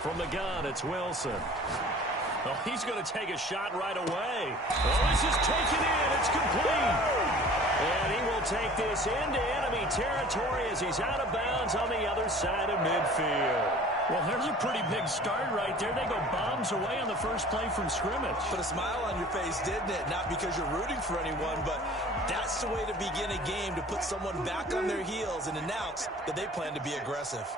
From the gun, it's Wilson. Oh, he's going to take a shot right away. Oh, this is taken in. It's complete. And he will take this into enemy territory as he's out of bounds on the other side of midfield. Well, there's a pretty big start right there. They go bombs away on the first play from scrimmage. Put a smile on your face, didn't it? Not because you're rooting for anyone, but that's the way to begin a game, to put someone back on their heels and announce that they plan to be aggressive.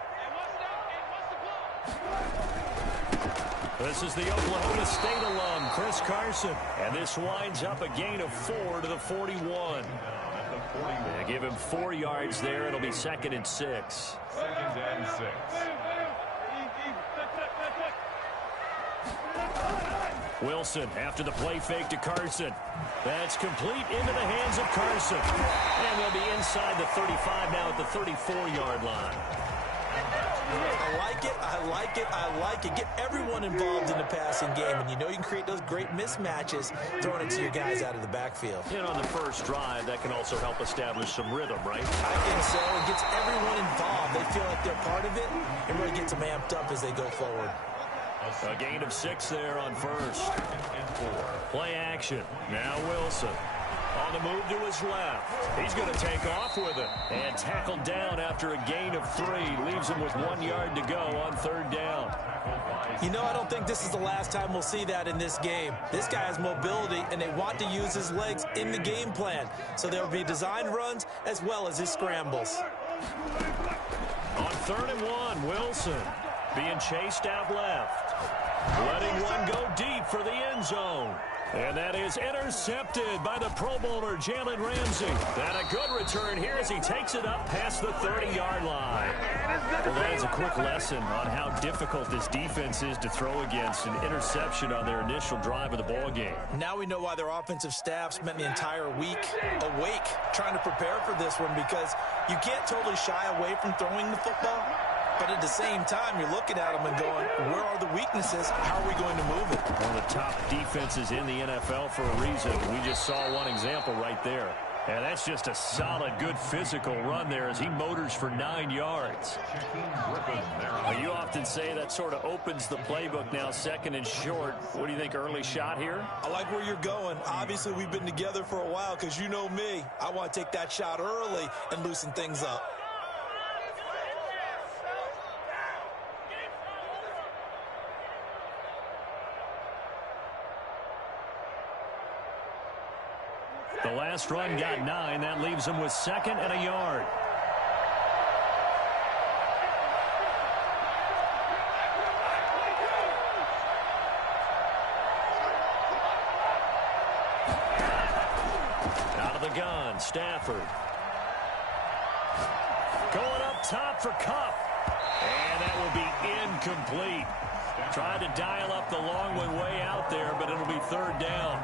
This is the Oklahoma State alum, Chris Carson. And this winds up a gain of 4 to the 41. They give him 4 yards there. It'll be 2nd and 6. 2nd and 6. Wilson after the play fake to Carson. That's complete into the hands of Carson. And they'll be inside the 35 now at the 34-yard line. I like it, I like it, I like it. Get everyone involved in the passing game, and you know you can create those great mismatches throwing it to your guys out of the backfield. And on the first drive, that can also help establish some rhythm, right? I think so. It gets everyone involved. They feel like they're part of it. It really gets them amped up as they go forward. A gain of 6 there on first. Play action. Now Wilson. On the move to his left. He's going to take off with it. And tackled down after a gain of 3. Leaves him with 1 yard to go on 3rd down. You know, I don't think this is the last time we'll see that in this game. This guy has mobility, and they want to use his legs in the game plan. So there will be designed runs as well as his scrambles. On 3rd and 1, Wilson being chased out left. Letting one go deep for the end zone. And that is intercepted by the Pro Bowler, Jalen Ramsey. And a good return here as he takes it up past the 30-yard line. Well, that is a quick lesson on how difficult this defense is to throw against. An interception on their initial drive of the ball game. Now we know why their offensive staff spent the entire week awake trying to prepare for this one, because you can't totally shy away from throwing the football. But at the same time, you're looking at them and going, where are the weaknesses? How are we going to move it? One of the top defenses in the NFL for a reason. We just saw one example right there. And that's just a solid, good physical run there as he motors for 9 yards. Well, you often say that sort of opens the playbook now, 2nd and short. What do you think, early shot here? I like where you're going. Obviously, we've been together for a while because you know me. I want to take that shot early and loosen things up. The last run got 9. That leaves him with 2nd and a yard. Out of the gun, Stafford. Going up top for Kupp. And that will be incomplete. Tried to dial up the long one way out there, but it'll be 3rd down.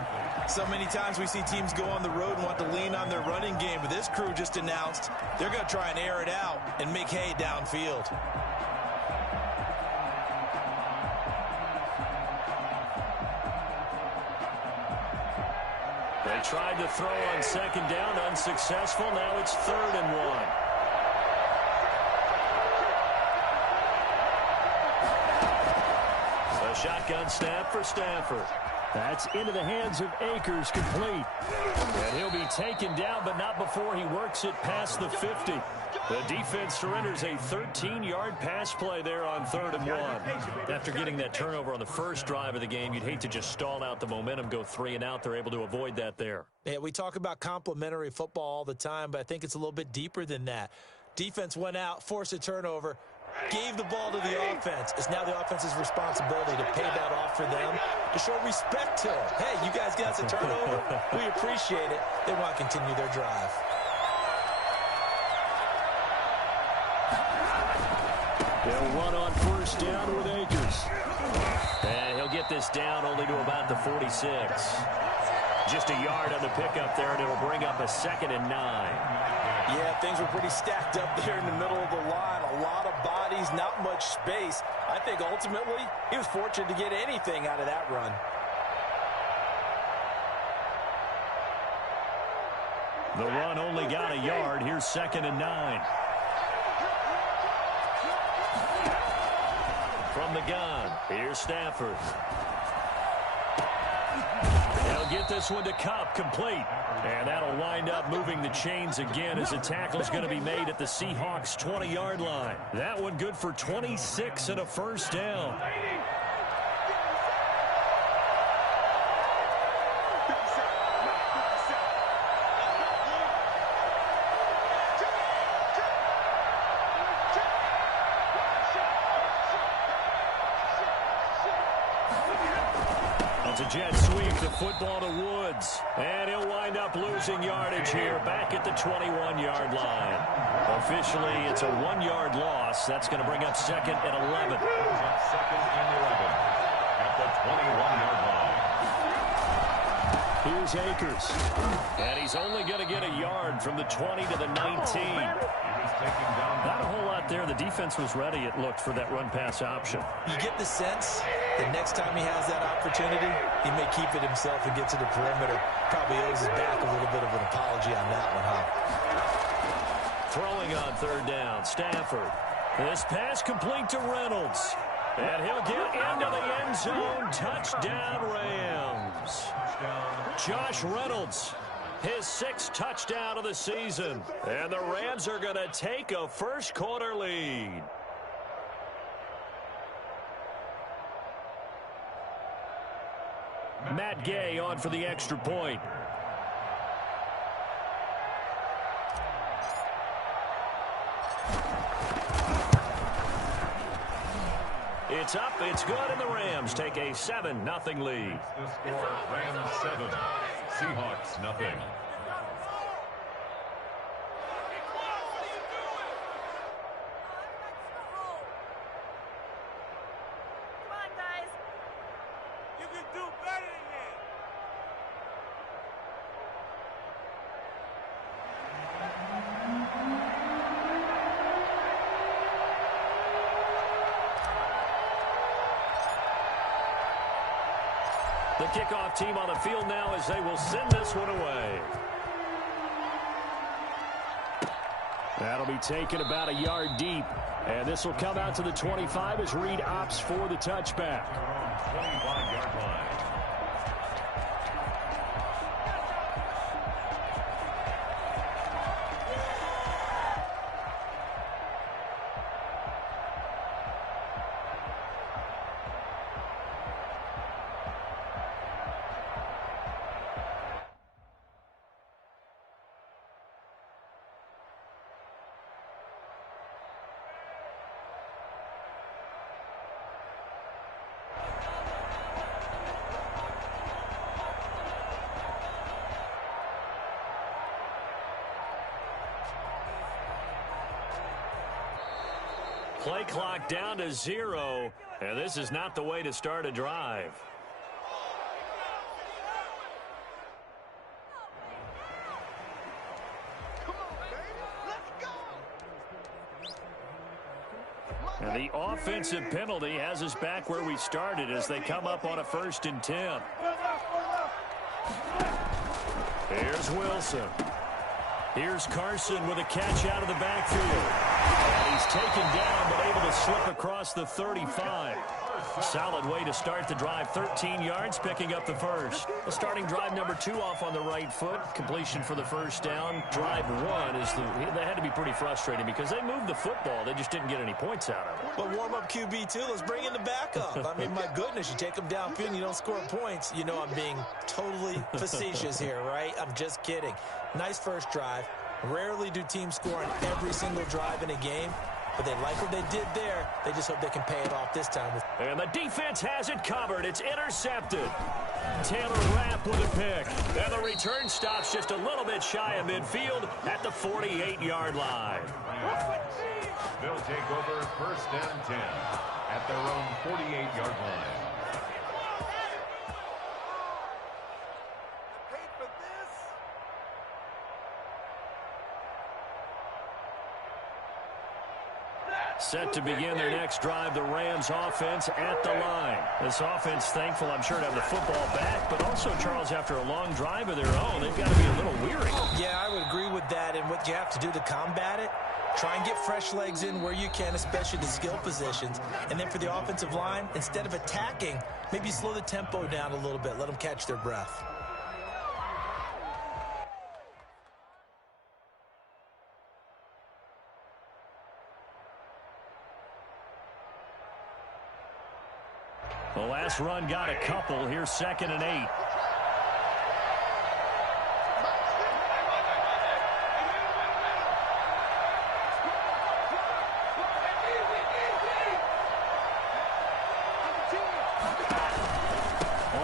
So many times we see teams go on the road and want to lean on their running game, but this crew just announced they're going to try and air it out and make hay downfield. They tried to throw on 2nd down, unsuccessful. Now it's 3rd and 1. A shotgun snap for Stafford. That's into the hands of Akers, complete. And he'll be taken down, but not before he works it past the 50. The defense surrenders a 13-yard pass play there on 3rd and 1. After getting that turnover on the first drive of the game, you'd hate to just stall out the momentum, go 3 and out. They're able to avoid that there. Yeah, we talk about complementary football all the time, but I think it's a little bit deeper than that. Defense went out, forced a turnover, gave the ball to the offense. It's now the offense's responsibility to pay that off for them, to show respect to them. Hey, you guys got us a turnover. We appreciate it. They want to continue their drive. They'll run on 1st down with Akers. And he'll get this down only to about the 46. Just a yard on the pickup there, and it'll bring up a 2nd and 9. Yeah, things were pretty stacked up there in the middle of the line. A lot of bodies, not much space. I think ultimately he was fortunate to get anything out of that run. The run only got a yard. Here's 2nd and 9. From the gun, here's Stafford. They'll get this one to Kupp, complete. And that'll wind up moving the chains again as a tackle's going to be made at the Seahawks' 20-yard line. That one good for 26 and a first down. It's a jet sweep, the football to Woods. And he'll wind up losing yardage here back at the 21-yard line. Officially, it's a 1-yard loss. That's going to bring up 2nd and 11. 2nd and 11 at the 21-yard line. Here's Akers. And he's only going to get a yard from the 20 to the 19. Not a whole lot there. The defense was ready, it looked, for that run-pass option. You get the sense that next time he has that opportunity, he may keep it himself and get to the perimeter. Probably owes his back a little bit of an apology on that one, huh? Throwing on 3rd down, Stafford. This pass complete to Reynolds. And he'll get into the end zone. Touchdown, Rams. Josh Reynolds, his 6th touchdown of the season. And the Rams are going to take a first-quarter lead. Matt Gay on for the extra point. It's up, it's good, and the Rams take a 7-0 lead. The score, Rams 7, Seahawks nothing. The kickoff team on the field now as they will send this one away. That'll be taken about a yard deep. And this will come out to the 25 as Reed opts for the touchback. 25-yard line. Play clock down to 0, and this is not the way to start a drive. And the offensive penalty has us back where we started as they come up on a 1st and 10. Here's Wilson. Here's Carson with a catch out of the backfield. And he's taken down but able to slip across the 35. Solid way to start the drive. 13 yards, picking up the first. The starting drive number 2 off on the right foot. Completion for the first down. Drive 1 is they had to be pretty frustrating because they moved the football. They just didn't get any points out of it. But warm-up QB, too. Let's bring in the backup. I mean, my goodness, you take them downfield and you don't score points. You know I'm being totally facetious here, right? I'm just kidding. Nice first drive. Rarely do teams score on every single drive in a game, but they like what they did there. They just hope they can pay it off this time. And the defense has it covered. It's intercepted. Taylor Rapp with a pick. And the return stops just a little bit shy of midfield at the 48-yard line. They'll take over 1st and 10 at their own 48-yard line. Set to begin their next drive, the Rams offense at the line. This offense thankful, I'm sure, to have the football back, but also, Charles, after a long drive of their own, they've got to be a little weary. Yeah, I would agree with that, and what you have to do to combat it, try and get fresh legs in where you can, especially the skill positions. And then for the offensive line, instead of attacking, maybe slow the tempo down a little bit, let them catch their breath. The last run got a couple. Here's 2nd and 8.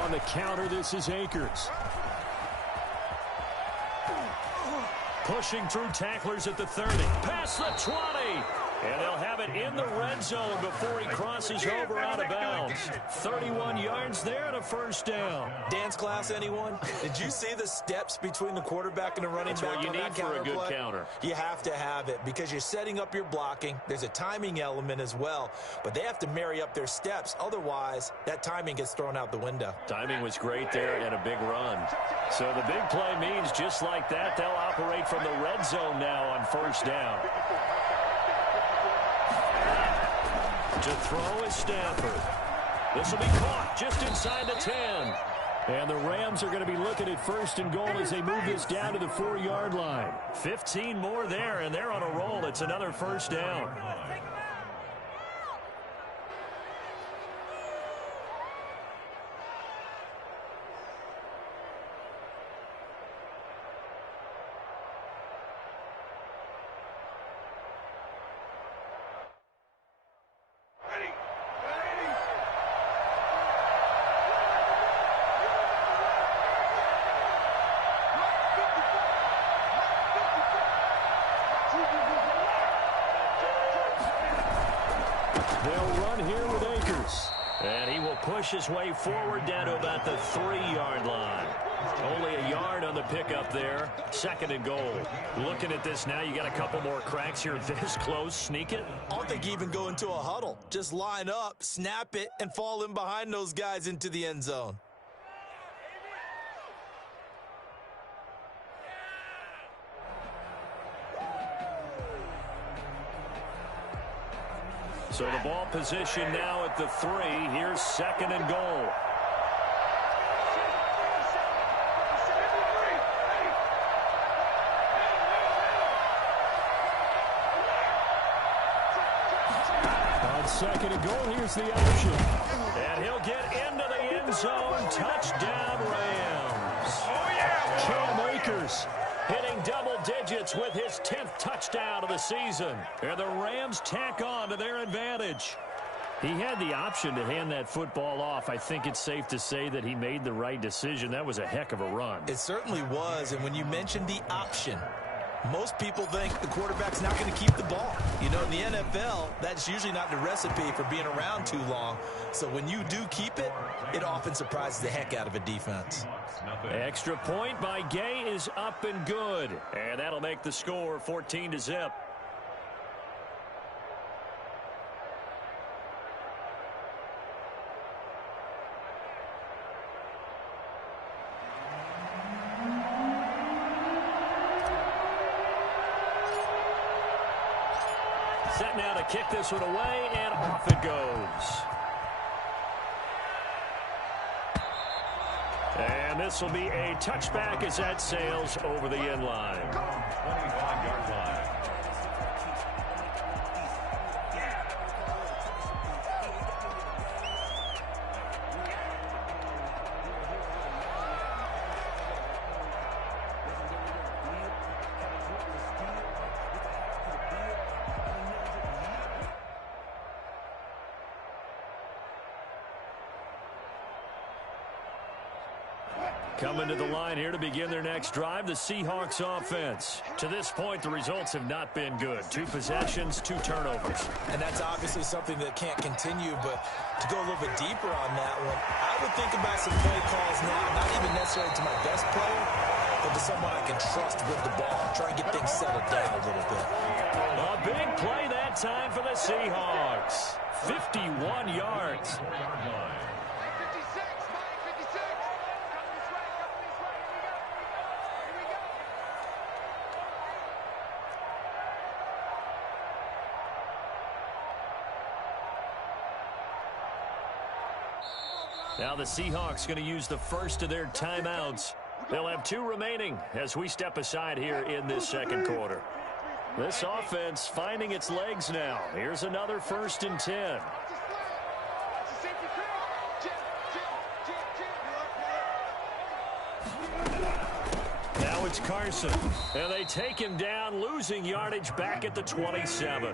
On the counter, this is Akers. Pushing through tacklers at the 30. Past the 20. And they'll have it in the red zone before he crosses over out of bounds. 31 yards there and a first down. Dance class, anyone? Did you see the steps between the quarterback and the running That's back what you on need that for a good play? counter. You have to have it because you're setting up your blocking. There's a timing element as well, but they have to marry up their steps. Otherwise, that timing gets thrown out the window. Timing was great there and a big run. So the big play means just like that, they'll operate from the red zone now on first down. To throw is Stafford. This will be caught just inside the 10. And the Rams are going to be looking at 1st and goal as they move this down to the 4-yard line. 15 more there, and they're on a roll. It's another first down. They'll run here with Akers. And he will push his way forward down to about the 3-yard line. Only a yard on the pickup there. 2nd and goal. Looking at this now, you got a couple more cracks here this close. Sneak it. I don't think you even go into a huddle. Just line up, snap it, and fall in behind those guys into the end zone. So the ball position now at the 3. Here's 2nd and goal. On 2nd and goal, here's the option. And he'll get into the end zone. Touchdown, Rams. Oh, yeah! Cam Akers hitting double digits with his 10th touchdown of the season. And the Rams tack on to their advantage. He had the option to hand that football off. I think it's safe to say that he made the right decision. That was a heck of a run. It certainly was, and when you mentioned the option, most people think the quarterback's not going to keep the ball. You know, in the NFL, that's usually not the recipe for being around too long. So when you do keep it, it often surprises the heck out of a defense. Extra point by Gay is up and good. And that'll make the score 14-0. Set now to kick this one away, and off it goes. And this will be a touchback as that sails over the end line. 25-yard line. Coming to the line here to begin their next drive, the Seahawks offense. To this point, the results have not been good. 2 possessions, 2 turnovers. And that's obviously something that can't continue, but to go a little bit deeper on that one, I would think about some play calls now, not even necessarily to my best player, but to someone I can trust with the ball, try and get things settled down a little bit. A big play that time for the Seahawks. 51 yards. Now the Seahawks going to use the first of their timeouts. They'll have 2 remaining as we step aside here in this second quarter. This offense finding its legs now. Here's another 1st and 10. Now it's Carson. And they take him down, losing yardage back at the 27.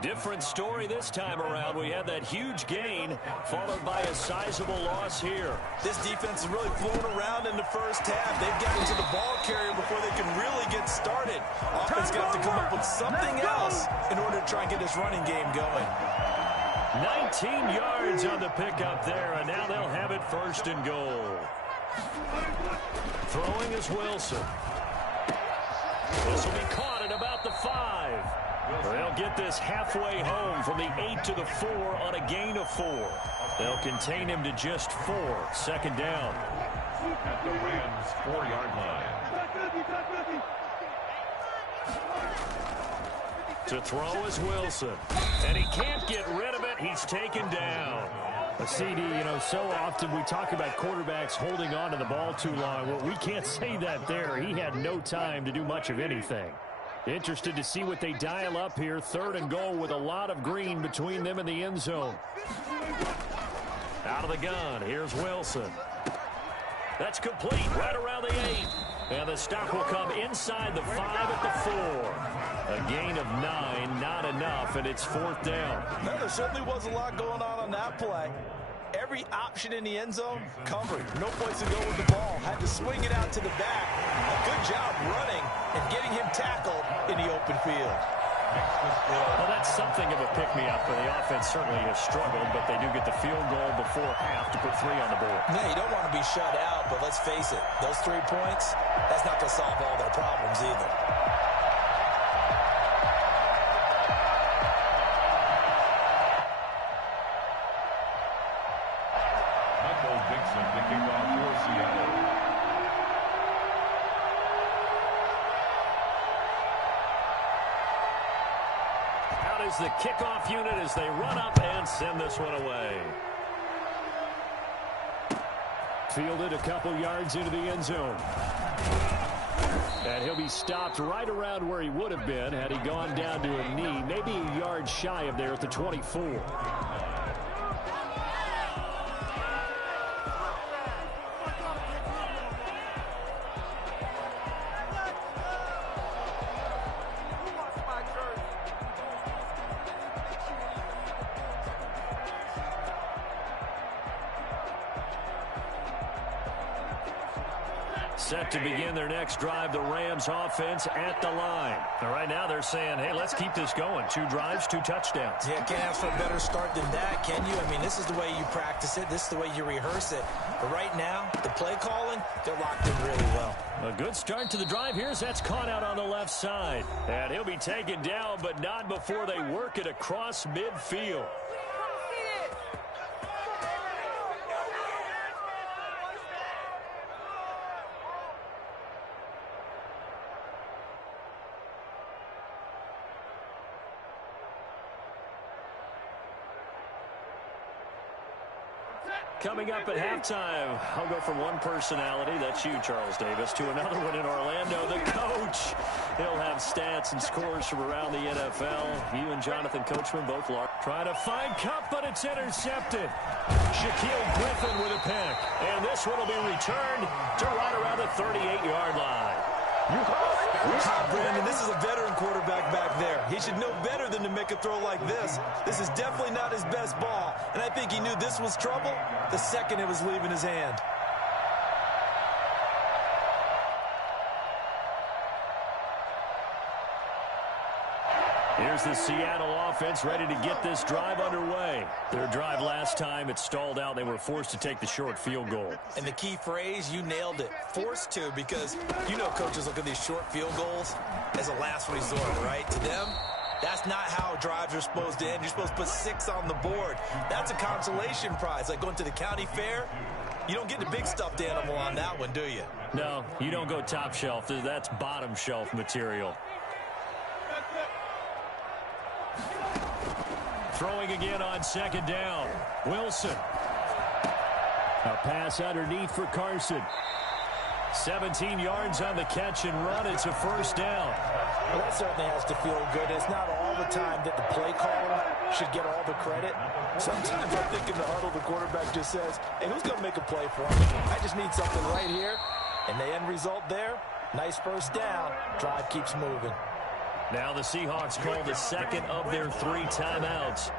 Different story this time around. We had that huge gain followed by a sizable loss here. This defense is really flown around in the first half. They've gotten to the ball carrier before they can really get started. Offense got to come up with something else in order to try and get this running game going. 19 yards on the pickup there, and now they'll have it 1st and goal. Throwing is Wilson. This will be caught at about the 5. They'll get this halfway home from the 8 to the 4 on a gain of 4. They'll contain him to just 4. 2nd down. At the Rams' 4-yard line. To throw is Wilson. And he can't get rid of it. He's taken down. A CD, so often we talk about quarterbacks holding on to the ball too long. Well, we can't say that there. He had no time to do much of anything. Interested to see what they dial up here. 3rd and goal with a lot of green between them and the end zone. Out of the gun, here's Wilson. That's complete right around the 8. And the stop will come inside the 5 at the 4. A gain of 9, not enough, and it's 4th down. No, there certainly was a lot going on that play. Every option in the end zone covered. No place to go with the ball. Had to swing it out to the back. A good job running and getting him tackled in the open field. Well, that's something of a pick-me-up. The offense certainly has struggled, but they do get the field goal before half to put 3 on the board. No, you don't want to be shut out, but let's face it. Those 3 points, that's not going to solve all their problems either. Is the kickoff unit as they run up and send this one away. Fielded a couple yards into the end zone. And he'll be stopped right around where he would have been had he gone down to a knee, maybe a yard shy of there at the 24. Set to begin their next drive, the Rams offense at the line. And right now they're saying, hey, let's keep this going. 2 drives, 2 touchdowns. Yeah, can't ask for a better start than that, can you? I mean, this is the way you practice it. This is the way you rehearse it. But right now, the play calling, they're locked in really well. A good start to the drive here as that's caught out on the left side. And he'll be taken down, but not before they work it across midfield. Coming up at halftime, I'll go from one personality, that's you, Charles Davis, to another one in Orlando, the coach. He'll have stats and scores from around the NFL. You and Jonathan Coachman both trying to find Kupp, but it's intercepted. Shaquille Griffin with a pick. And this one will be returned to right around the 38-yard line. Brandon, this is a veteran quarterback back there. He should know better than to make a throw like this. This is definitely not his best ball, and I think he knew this was trouble the second it was leaving his hand. here's the Seattle offense ready to get this drive underway. Their drive last time, it stalled out. They were forced to take the short field goal. And the key phrase, you nailed it, forced to, because you know coaches look at these short field goals as a last resort, right? To them, that's not how drives are supposed to end. You're supposed to put 6 on the board. That's a consolation prize, like going to the county fair. You don't get the big stuffed animal on that one, do you? No, you don't go top shelf. That's bottom shelf material. Throwing again on second down. Wilson. A pass underneath for Carson. 17 yards on the catch and run. It's a first down. Well, that certainly has to feel good. It's not all the time that the play caller should get all the credit. Sometimes I think in the huddle, the quarterback just says, hey, who's going to make a play for me? I just need something right here. And the end result there, nice first down. Drive keeps moving. Now the Seahawks call the second of their 3 timeouts,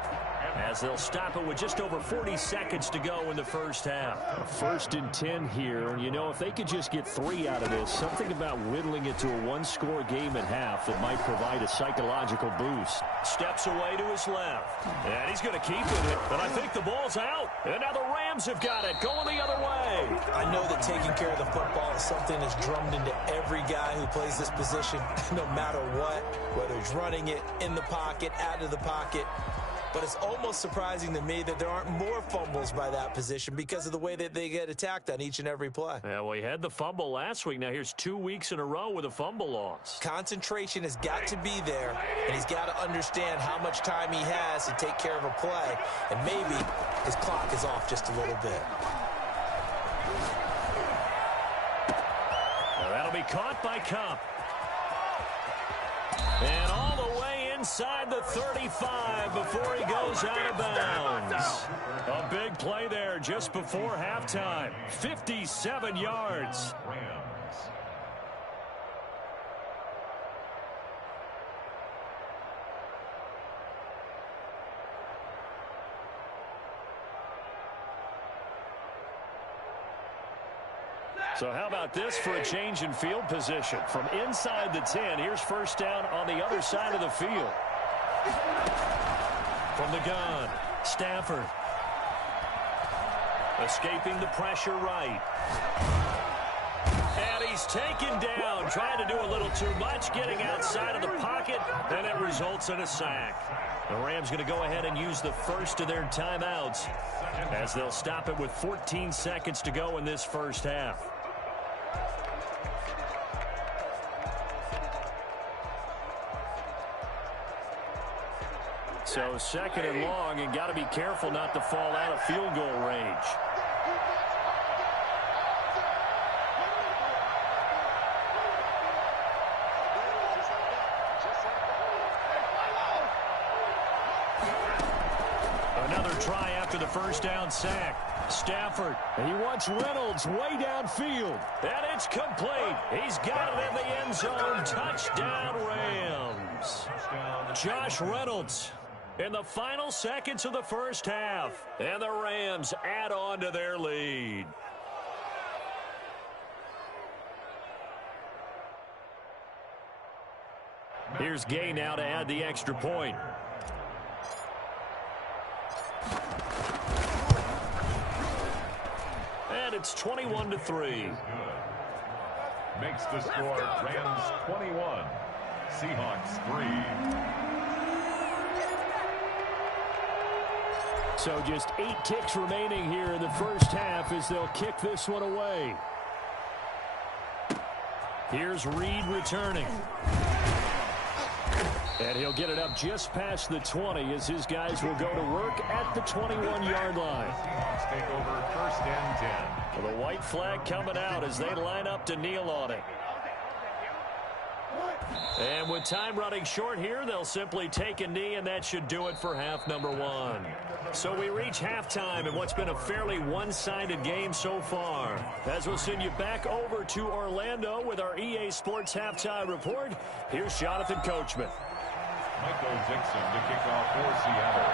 as they'll stop it with just over 40 seconds to go in the first half. 1st and 10 here, and you know, if they could just get 3 out of this, something about whittling it to a 1-score game at half that might provide a psychological boost. Steps away to his left, and he's going to keep it, but I think the ball's out, and now the Rams have got it, going the other way. I know that taking care of the football is something that's drummed into every guy who plays this position, no matter what, whether he's running it, in the pocket, out of the pocket. But it's almost surprising to me that there aren't more fumbles by that position because of the way that they get attacked on each and every play. Yeah, well, he had the fumble last week. Now here's 2 weeks in a row with a fumble loss. Concentration has got to be there, and he's got to understand how much time he has to take care of a play. And maybe his clock is off just a little bit. Well, that'll be caught by Kupp. And all the way inside the 35 before he goes out of bounds. A big play there just before halftime. 57 yards. So how about this for a change in field position? From inside the 10, here's first down on the other side of the field. From the gun, Stafford. Escaping the pressure right. And he's taken down, trying to do a little too much, getting outside of the pocket, and it results in a sack. The Rams going to go ahead and use the first of their timeouts as they'll stop it with 14 seconds to go in this first half. So 2nd and long, and got to be careful not to fall out of field goal range. Another try after the first down sack. Stafford, and he wants Reynolds way downfield. And it's complete. He's got it in the end zone. Touchdown, Rams. Josh Reynolds in the final seconds of the first half. And the Rams add on to their lead. Here's Gay now to add the extra point. And it's 21-3. Makes the score Rams 21, Seahawks 3. So just 8 ticks remaining here in the first half as they'll kick this one away. Here's Reed returning. And he'll get it up just past the 20 as his guys will go to work at the 21-yard line. Seahawks take over 1st and 10. Well, the white flag coming out as they line up to kneel on it. And with time running short here, they'll simply take a knee, and that should do it for half number 1. So we reach halftime in what's been a fairly one-sided game so far. As we'll send you back over to Orlando with our EA Sports Halftime Report, here's Jonathan Coachman. Michael Dixon to kick off for Seattle.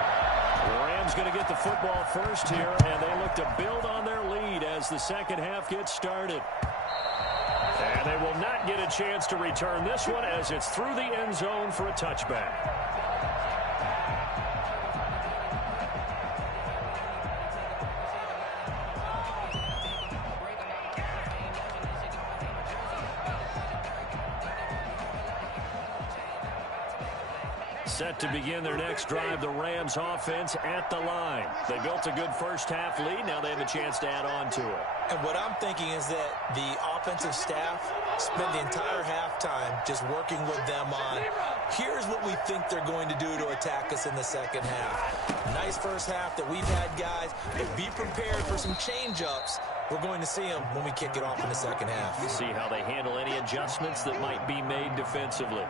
The Rams going to get the football first here, and they look to build on their lead as the second half gets started. And they will not get a chance to return this one as it's through the end zone for a touchback. Set to begin their next drive, the Rams offense at the line. They built a good first-half lead. Now they have a chance to add on to it. And what I'm thinking is that the offensive staff spent the entire halftime just working with them on, here's what we think they're going to do to attack us in the second half. Nice first half that we've had, guys, but be prepared for some change-ups. We're going to see them when we kick it off in the second half. See how they handle any adjustments that might be made defensively.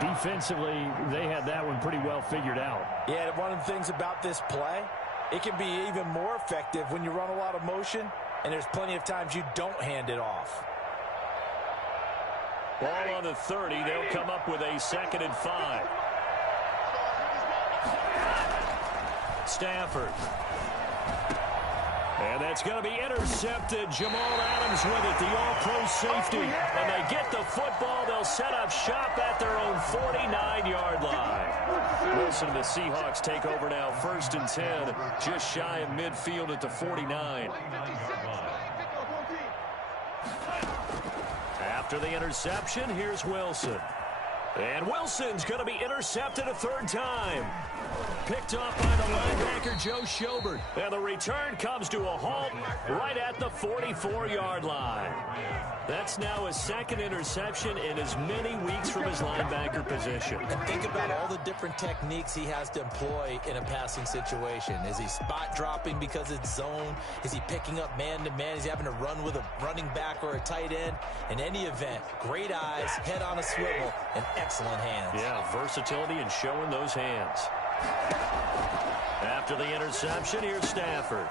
Defensively, they had that one pretty well figured out. Yeah, one of the things about this play, it can be even more effective when you run a lot of motion, and there's plenty of times you don't hand it off. Ball on the 30. They'll come up with a 2nd and 5. Stafford. And that's going to be intercepted. Jamal Adams with it, the all-pro safety. And they get the football. They'll set up shop at their own 49-yard line. Wilson and the Seahawks take over now, 1st and 10, just shy of midfield at the 49. After the interception, here's Wilson. And Wilson's going to be intercepted a 3rd time. Picked off by the linebacker, Joe Schobert. And the return comes to a halt right at the 44-yard line. That's now his 2nd interception in as many weeks from his linebacker position. And think about all the different techniques he has to employ in a passing situation. Is he spot dropping because it's zone? Is he picking up man-to-man? Is he having to run with a running back or a tight end? In any event, great eyes, head on a swivel, and excellent hands. Yeah, versatility and showing those hands. After the interception, here's Stafford.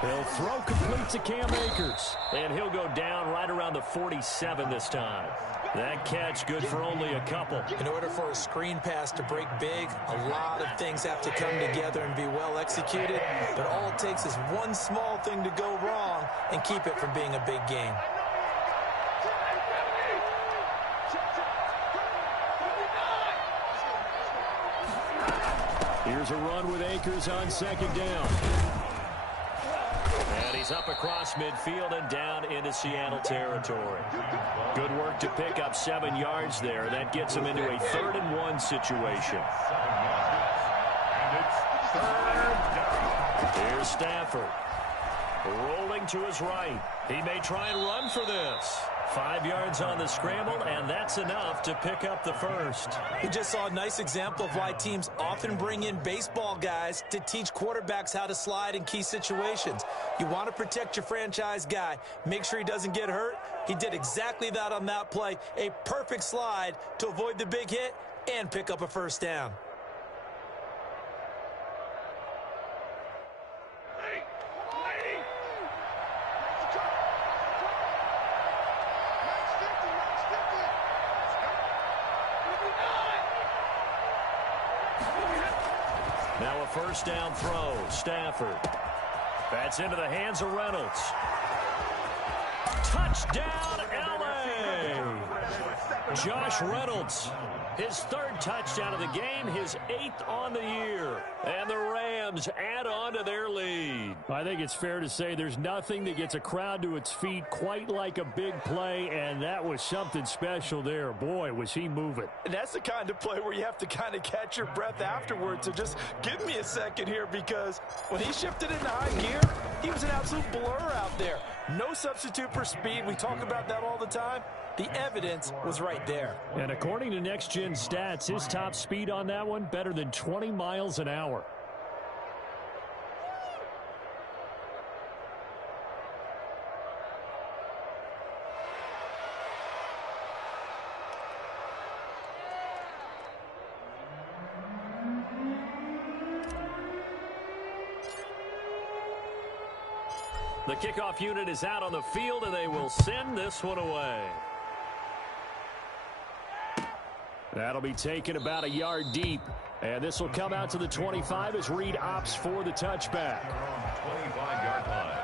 He'll throw complete to Cam Akers. And he'll go down right around the 47 this time. That catch good for only a couple. In order for a screen pass to break big, a lot of things have to come together and be well executed. But all it takes is one small thing to go wrong and keep it from being a big game. Here's a run with Akers on 2nd down. And he's up across midfield and down into Seattle territory. Good work to pick up 7 yards there. That gets him into a 3rd and 1 situation. And it's 3rd down. Here's Stafford. Rolling to his right. He may try and run for this. 5 yards on the scramble, and that's enough to pick up the 1st. We just saw a nice example of why teams often bring in baseball guys to teach quarterbacks how to slide in key situations. You want to protect your franchise guy. Make sure he doesn't get hurt. He did exactly that on that play. A perfect slide to avoid the big hit and pick up a 1st down. Now a 1st down throw. Stafford. That's into the hands of Reynolds. Touchdown, L.A. Josh Reynolds. His 3rd touchdown of the game, his 8th on the year. And the Rams add on to their lead. I think it's fair to say there's nothing that gets a crowd to its feet quite like a big play, and that was something special there. Boy, was he moving. And that's the kind of play where you have to kind of catch your breath afterwards. So just give me a second here, because when he shifted into high gear, he was an absolute blur out there. No substitute for speed. We talk about that all the time. The evidence was right there. And according to Next Gen Stats, his top speed on that one, better than 20 miles an hour. The kickoff unit is out on the field, and they will send this one away. That'll be taken about a yard deep. And this will come out to the 25 as Reed opts for the touchback. 25-yard line.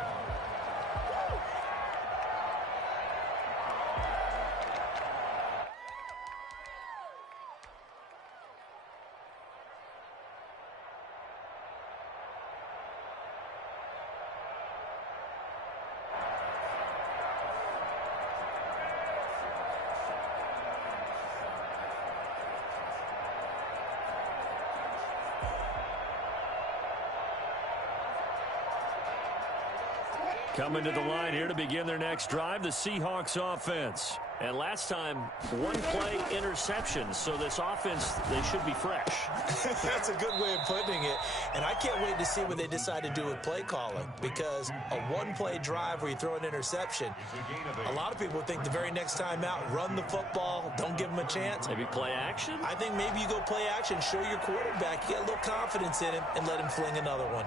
Coming to the line here to begin their next drive, the Seahawks offense. And last time, one-play interception. So this offense, they should be fresh. That's a good way of putting it. And I can't wait to see what they decide to do with play calling. Because a one-play drive where you throw an interception, a lot of people think the very next time out, run the football, don't give them a chance. Maybe play action? I think maybe you go play action, show your quarterback, get a little confidence in him, and let him fling another one.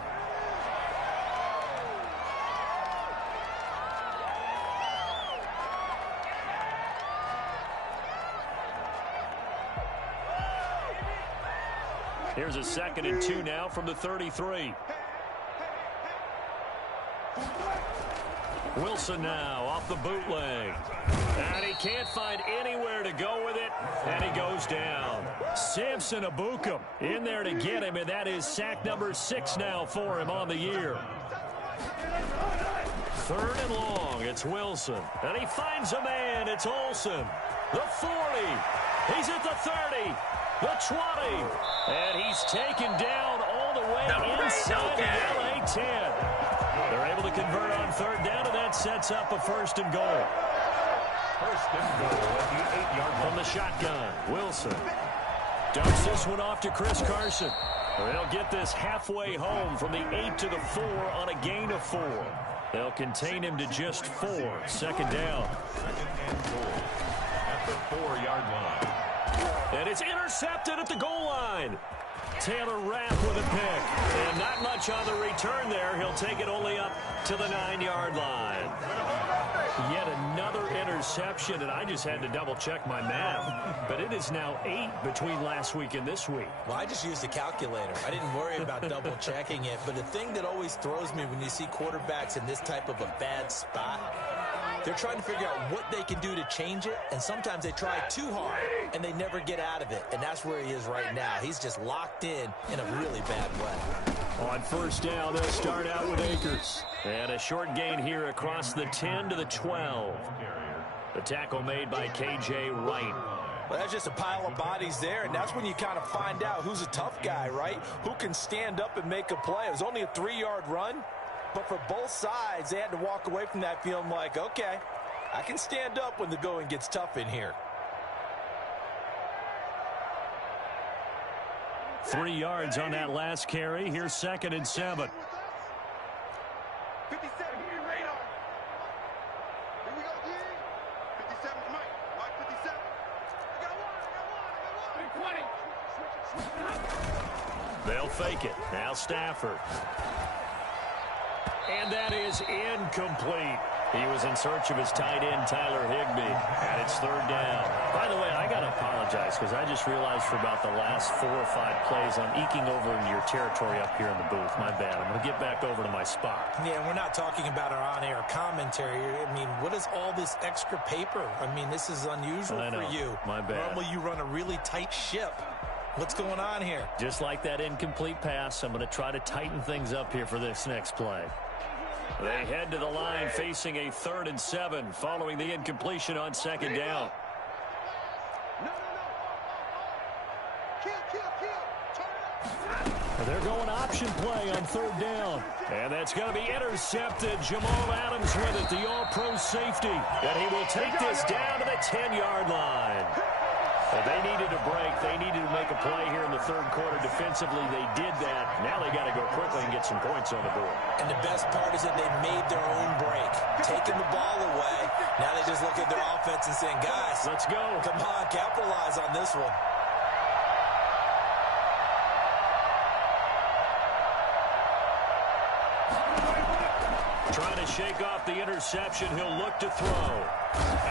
Here's a 2nd and 2 now from the 33. Wilson now off the bootleg. And he can't find anywhere to go with it, and he goes down. Samson Ebukam in there to get him, and that is sack number 6 now for him on the year. 3rd and long, it's Wilson. And he finds a man, it's Olsen. The 40, he's at the 30. The 20, and he's taken down all the way inside the LA 10. They're able to convert on 3rd down, and that sets up a 1st and goal. 1st and goal at the 8-yard line. From the shotgun, Wilson dumps this one off to Chris Carson. They'll get this halfway home from the 8 to the 4 on a gain of 4. They'll contain him to just 4. 2nd down. 2nd and goal at the 4-yard line. And it's intercepted at the goal line. Taylor Rapp with a pick. And not much on the return there. He'll take it only up to the 9-yard line. Yet another interception, and I just had to double-check my math. But it is now 8 between last week and this week. Well, I just used a calculator. I didn't worry about double-checking it. But the thing that always throws me when you see quarterbacks in this type of a bad spot, they're trying to figure out what they can do to change it, and sometimes they try too hard, and they never get out of it. And that's where he is right now. He's just locked in a really bad way. On 1st down, they'll start out with Akers. And a short gain here across the 10 to the 12. The tackle made by K.J. Wright. Well, that's just a pile of bodies there, and that's when you kind of find out who's a tough guy, right? Who can stand up and make a play. It was only a 3-yard run. But for both sides, they had to walk away from that feeling like, okay, I can stand up when the going gets tough in here. 3 yards on that last carry. Here's 2nd and 7. 57, radar. Here we go, D. 57's Mike. Mike 57. I got one. They'll fake it. Now Stafford. And that is incomplete. He was in search of his tight end, Tyler Higbee, and it's 3rd down. By the way, I got to apologize because I just realized for about the last 4 or 5 plays, I'm eking over into your territory up here in the booth. My bad. I'm going to get back over to my spot. Yeah, we're not talking about our on-air commentary. I mean, what is all this extra paper? I mean, this is unusual for you. My bad. Normally you run a really tight ship. What's going on here? Just like that incomplete pass, I'm going to try to tighten things up here for this next play. They head to the line facing a 3rd and 7 following the incompletion on 2nd down. They're going option play on 3rd down. And that's going to be intercepted. Jamal Adams with it, the all-pro safety. And he will take this down to the 10-yard line. Well, they needed a break. They needed to make a play here in the 3rd quarter. Defensively, they did that. Now they got to go quickly and get some points on the board. And the best part is that they made their own break. Taking the ball away. Now they just look at their offense and saying, guys, let's go. Come on, capitalize on this one. Trying to shake off the interception. He'll look to throw.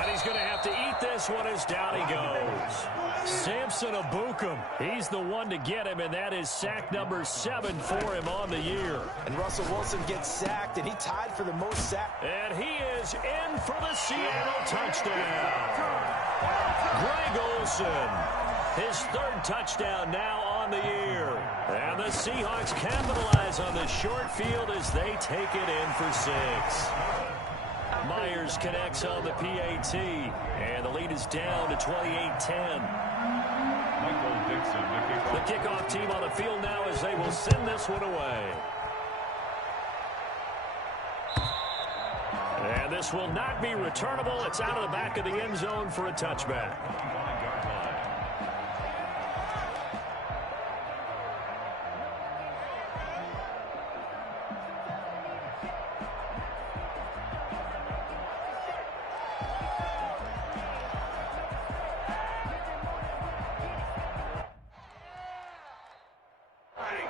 And he's going to have to eat this one as down he goes. Samson Ebukam. He's the one to get him, and that is sack number 7 for him on the year. And Russell Wilson gets sacked, and he tied for the most sacks. And he is in for the Seattle touchdown. Greg Olsen, his 3rd touchdown now on the year. And the Seahawks capitalize on the short field as they take it in for 6. Myers connects on the PAT, and the lead is down to 28-10. Michael Dixon, the kickoff team on the field now as they will send this one away. And this will not be returnable. It's out of the back of the end zone for a touchback.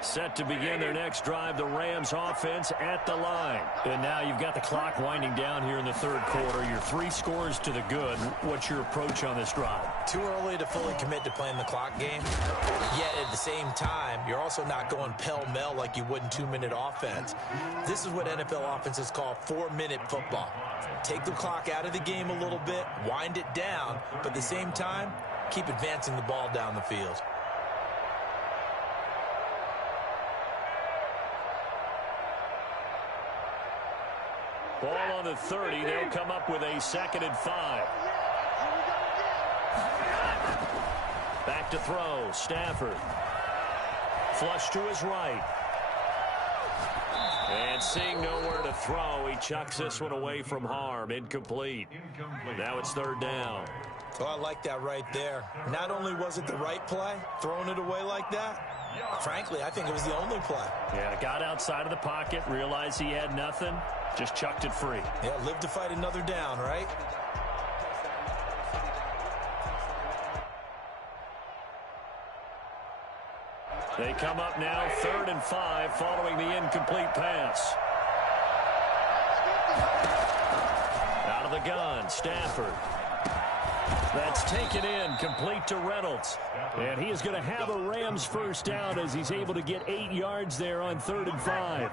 Set to begin their next drive, the Rams offense at the line. And now you've got the clock winding down here in the third quarter. You're 3 scores to the good. What's your approach on this drive? Too early to fully commit to playing the clock game. Yet at the same time, you're also not going pell-mell like you would in 2-minute offense. This is what NFL offenses call 4-minute football. Take the clock out of the game a little bit, wind it down, but at the same time, keep advancing the ball down the field. Ball on the 30. They'll come up with a 2nd and 5. Back to throw. Stafford. Flush to his right. And seeing nowhere to throw, he chucks this one away from harm. Incomplete. Now it's 3rd down. Oh, I like that right there. Not only was it the right play, throwing it away like that, frankly, I think it was the only play. Yeah, got outside of the pocket, realized he had nothing, just chucked it free. Yeah, live to fight another down, right? They come up now 3rd and 5 following the incomplete pass. Out of the gun, Stafford. That's taken in, complete to Reynolds. And he is going to have a Rams first down as he's able to get 8 yards there on 3rd and 5.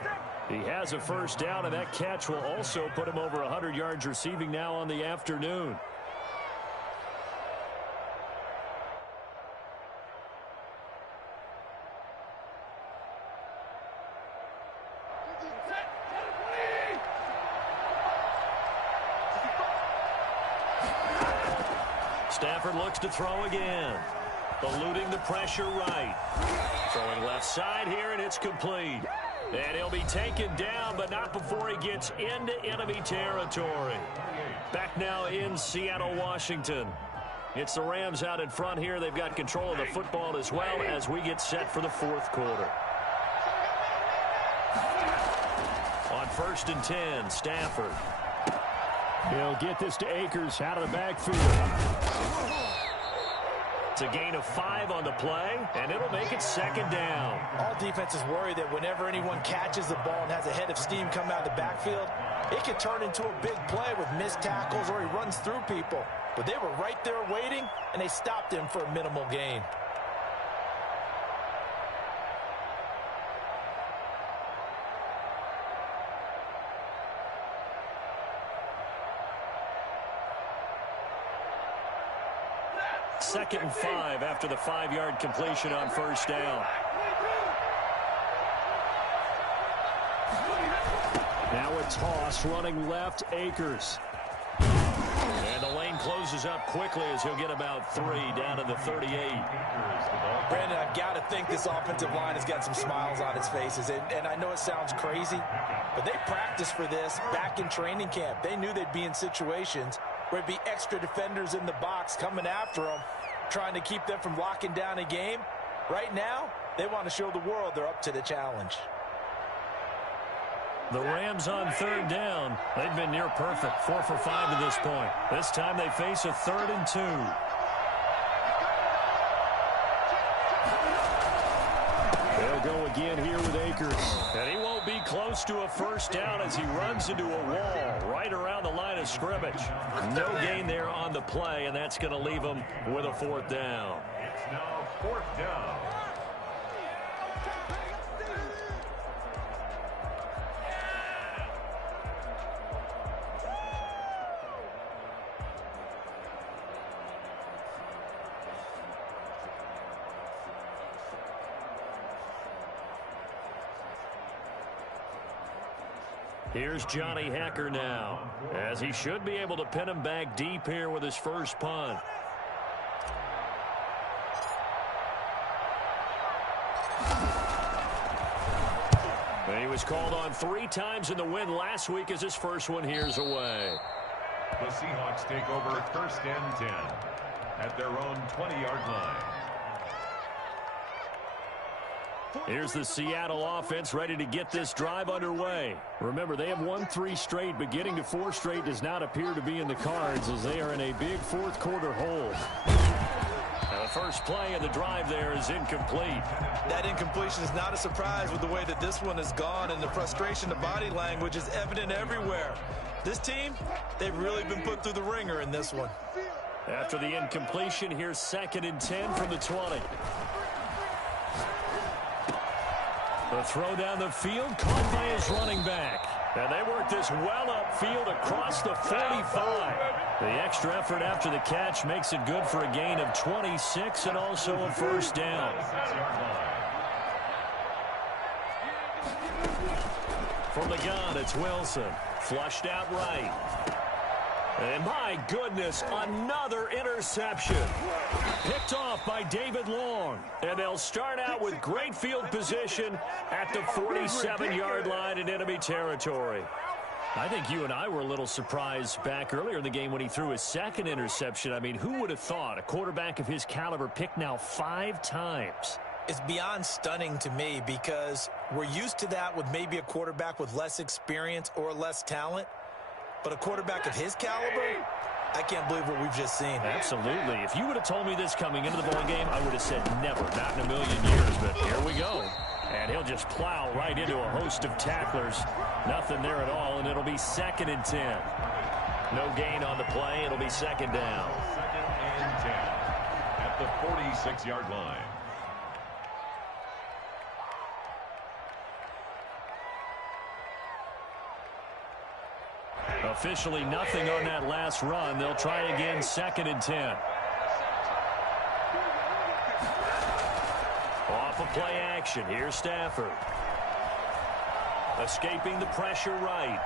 He has a first down, and that catch will also put him over 100 yards receiving now on the afternoon. Stafford looks to throw again. Eluding the pressure right. Throwing left side here, and it's complete. And he'll be taken down, but not before he gets into enemy territory. Back now in Seattle, Washington. It's the Rams out in front here. They've got control of the football as well as we get set for the 4th quarter. On 1st and 10, Stafford. He'll get this to Akers out of the backfield. It's a gain of 5 on the play, and it'll make it 2nd down. All defenses worry that whenever anyone catches the ball and has a head of steam come out of the backfield, it could turn into a big play with missed tackles or he runs through people. But they were right there waiting, and they stopped him for a minimal gain. Second and 5 after the 5-yard completion on first down. Now a toss running left, Akers. And the lane closes up quickly as he'll get about 3 down to the 38. Brandon, I've got to think this offensive line has got some smiles on its faces. And I know it sounds crazy, but they practiced for this back in training camp. They knew they'd be in situations where it'd be extra defenders in the box coming after them, trying to keep them from locking down a game. Right now, they want to show the world they're up to the challenge. The Rams on 3rd down. They've been near perfect, 4 for 5 to this point. This time they face a 3rd and 2. They'll go again here with Akers. And he won't be close to a first down as he runs into a wall right around the line of scrimmage. No gain there on the play, and that's going to leave him with a 4th down. It's now 4th down. Here's Johnny Hacker now, as he should be able to pin him back deep here with his first punt. And he was called on 3 times in the win last week as his first one here's away. The Seahawks take over 1st and 10 at their own 20-yard line. Here's the Seattle offense ready to get this drive underway. Remember, they have won 3 straight, but getting to 4 straight does not appear to be in the cards as they are in a big fourth-quarter hole. Now the first play of the drive there is incomplete. That incompletion is not a surprise with the way that this one has gone, and the frustration, the body language is evident everywhere. This team, they've really been put through the ringer in this one. After the incompletion, here's 2nd and 10 from the 20. The throw down the field, caught by his running back. And they work this well upfield across the 45. The extra effort after the catch makes it good for a gain of 26 and also a first down. From the gun, it's Wilson. Flushed out right. And my goodness, another interception. Picked off by David Long. And they'll start out with great field position at the 47-yard line in enemy territory. I think you and I were a little surprised back earlier in the game when he threw his 2nd interception. I mean, who would have thought a quarterback of his caliber picked now 5 times? It's beyond stunning to me because we're used to that with maybe a quarterback with less experience or less talent. But a quarterback of his caliber, I can't believe what we've just seen. Absolutely. If you would have told me this coming into the ball game, I would have said never, not in a million years. But here we go. And he'll just plow right into a host of tacklers. Nothing there at all, and it'll be 2nd and 10. No gain on the play. It'll be 2nd down. 2nd and 10 at the 46-yard line. Officially nothing on that last run. They'll try again, 2nd and 10. Off of play action. Here's Stafford. Escaping the pressure right.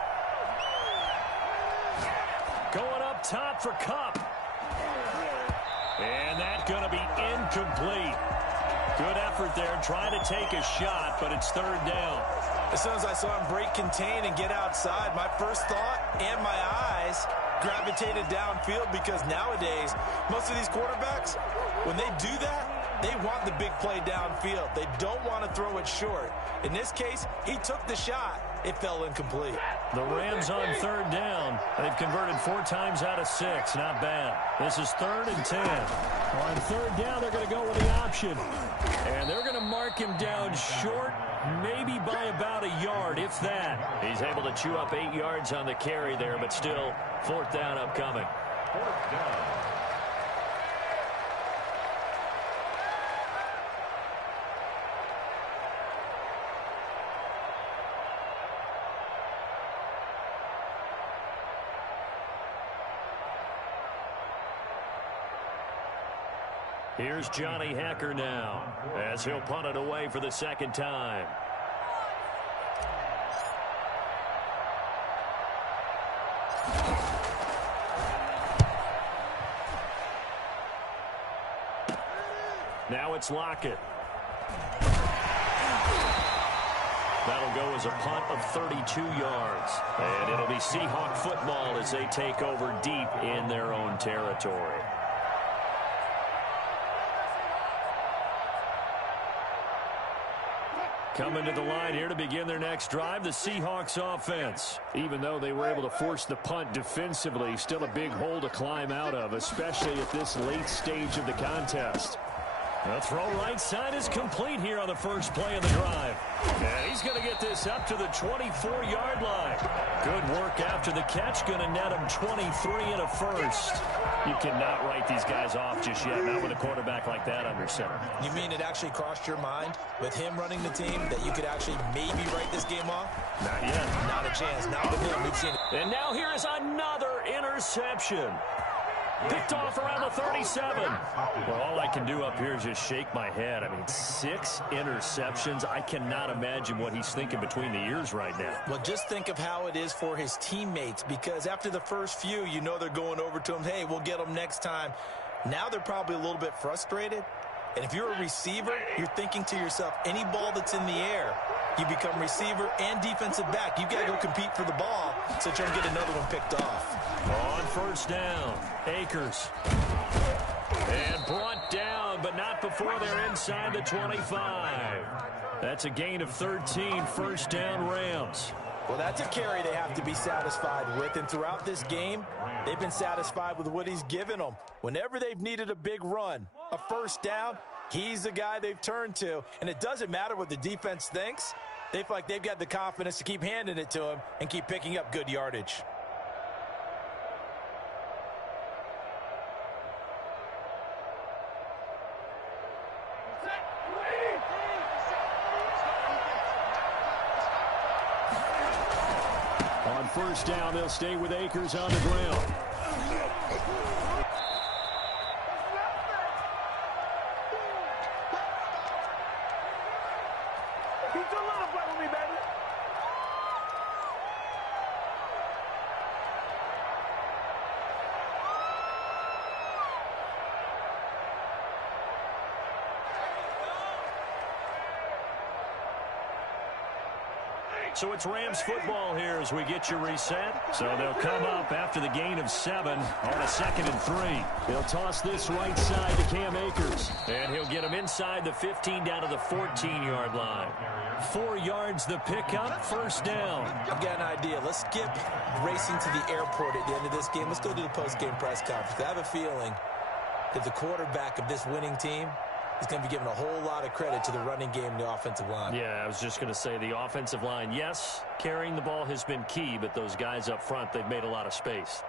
Going up top for Kupp. And that's going to be incomplete. Good effort there, trying to take a shot, but it's 3rd down. As soon as I saw him break contain and get outside, my first thought and my eyes gravitated downfield because nowadays, most of these quarterbacks, when they do that, they want the big play downfield. They don't want to throw it short. In this case, he took the shot. It fell incomplete. The Rams on 3rd down. They've converted 4 times out of 6. Not bad. This is 3rd and 10. On 3rd down, they're going to go with the option. And they're going to mark him down short, maybe by about a yard, if that. He's able to chew up 8 yards on the carry there, but still 4th down upcoming. 4th down. Here's Johnny Hacker now as he'll punt it away for the 2nd time. Now it's Lockett. That'll go as a punt of 32 yards. And it'll be Seahawk football as they take over deep in their own territory. Coming to the line here to begin their next drive, the Seahawks offense. Even though they were able to force the punt defensively, still a big hole to climb out of, especially at this late stage of the contest. The throw right side is complete here on the first play of the drive. And he's going to get this up to the 24-yard line. Good work after the catch. Going to net him 23 and a first. You cannot write these guys off just yet, not with a quarterback like that under center. You mean it actually crossed your mind with him running the team that you could actually maybe write this game off? Not yet. Not a chance. Not with him. We've seen it. And now here is another interception. Picked off around the 37. Well, all I can do up here is just shake my head. I mean, 6 interceptions. I cannot imagine what he's thinking between the ears right now. Well, just think of how it is for his teammates, because after the first few, you know they're going over to him, hey, we'll get them next time. Now they're probably a little bit frustrated. And if you're a receiver, you're thinking to yourself, any ball that's in the air, you become receiver and defensive back. You've got to go compete for the ball so that you don't get another one picked off. On first down, Akers. And brought down, but not before they're inside the 25. That's a gain of 13, first down Rams. Well, that's a carry they have to be satisfied with, and throughout this game, they've been satisfied with what he's given them. Whenever they've needed a big run, a first down, he's the guy they've turned to, and it doesn't matter what the defense thinks. They feel like they've got the confidence to keep handing it to him and keep picking up good yardage. On first down, they'll stay with Akers on the ground. So it's Rams football here as we get you reset. So they'll come up after the gain of 7 on a 2nd and 3. He'll toss this right side to Cam Akers. And he'll get him inside the 15 down to the 14-yard line. 4 yards the pickup, first down. I've got an idea. Let's skip racing to the airport at the end of this game. Let's go to the post-game press conference. I have a feeling that the quarterback of this winning team is going to be given a whole lot of credit to the running game and the offensive line. Yeah, I was just going to say the offensive line, yes, carrying the ball has been key, but those guys up front, they've made a lot of space.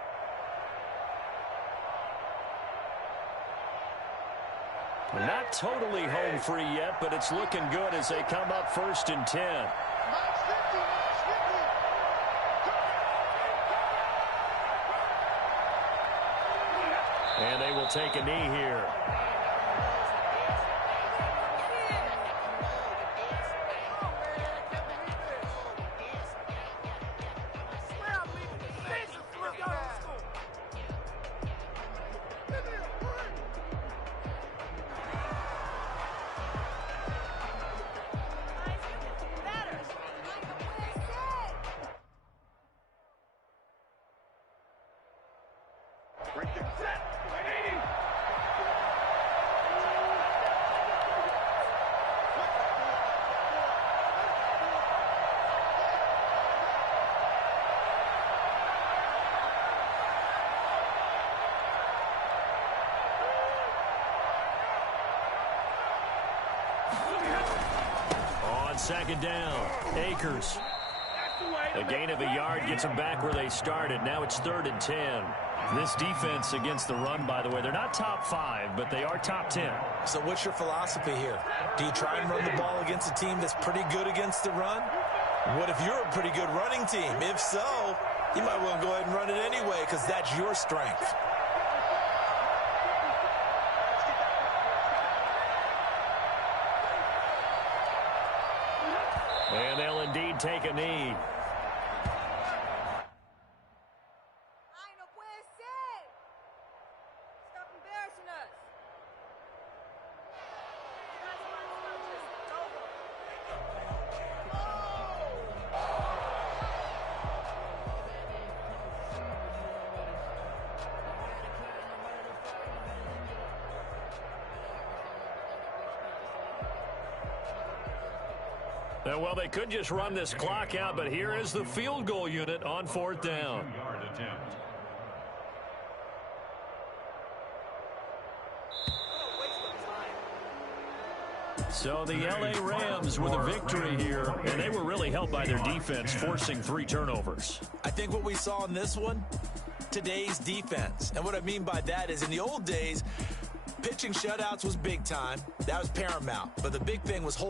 Not totally home free yet, but it's looking good as they come up 1st and 10. And they will take a knee here. On 2nd down, Akers. A gain of a yard gets them back where they started. Now it's 3rd and 10. This defense against the run, by the way, they're not top 5, but they are top 10. So what's your philosophy here? Do you try and run the ball against a team that's pretty good against the run? What if you're a pretty good running team? If so, you might well go ahead and run it anyway because that's your strength. And they'll indeed take a knee. Well, they could just run this clock out, but here is the field goal unit on 4th down. So the L.A. Rams with a victory here, and they were really helped by their defense, forcing 3 turnovers. I think what we saw in this one, today's defense. And what I mean by that is in the old days, pitching shutouts was big time. That was paramount. But the big thing was holding